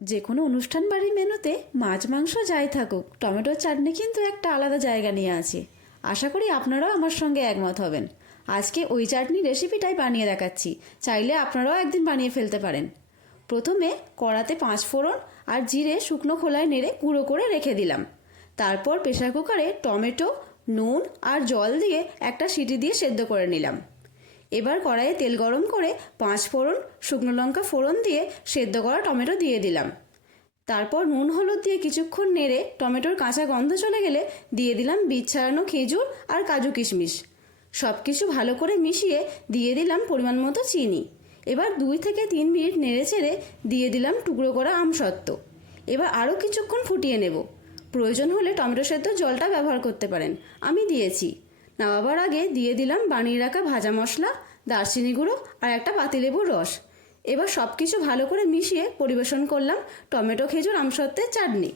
যে কোনো অনুষ্ঠান বাড়ির মেনুতে মাছ মাংস যাই থাকুক, টমেটোর চাটনি কিন্তু একটা আলাদা জায়গা নিয়ে আছে। আশা করি আপনারাও আমার সঙ্গে একমত হবেন। আজকে ওই চাটনি রেসিপিটাই বানিয়ে দেখাচ্ছি, চাইলে আপনারাও একদিন বানিয়ে ফেলতে পারেন। প্রথমে কড়াতে 5 ফোড়ন আর জিরে শুকনো খোলায় নেড়ে গুঁড়ো করে রেখে দিলাম। তারপর প্রেসার কুকারে টমেটো, নুন আর জল দিয়ে একটা সিটি দিয়ে সেদ্ধ করে নিলাম। এবার কড়াইয়ে তেল গরম করে 5 ফোড়ন, শুকনো লঙ্কা ফোড়ন দিয়ে সেদ্ধ করা টমেটো দিয়ে দিলাম। তারপর নুন হলুদ দিয়ে কিছুক্ষণ নেড়ে টমেটোর কাঁচা গন্ধ চলে গেলে দিয়ে দিলাম বীজ ছাড়ানো খেজুর আর কাজু কিশমিশ। সব কিছু ভালো করে মিশিয়ে দিয়ে দিলাম পরিমাণ মতো চিনি। এবার 2 থেকে 3 মিনিট নেড়ে চেড়ে দিয়ে দিলাম টুকরো করা আমসত্ত্ব। এবার আরও কিছুক্ষণ ফুটিয়ে নেব। প্রয়োজন হলে টমেটো সেদ্ধ জলটা ব্যবহার করতে পারেন, আমি দিয়েছি। নামাবার আগে দিয়ে দিলাম বানিয়ে রাখা ভাজা মশলা, দারচিনি গুঁড়ো আর একটা পাতিলেবুর রস। এবার সব কিছু ভালো করে মিশিয়ে পরিবেশন করলাম টমেটো খেজুর আমসত্ত্বের চাটনি।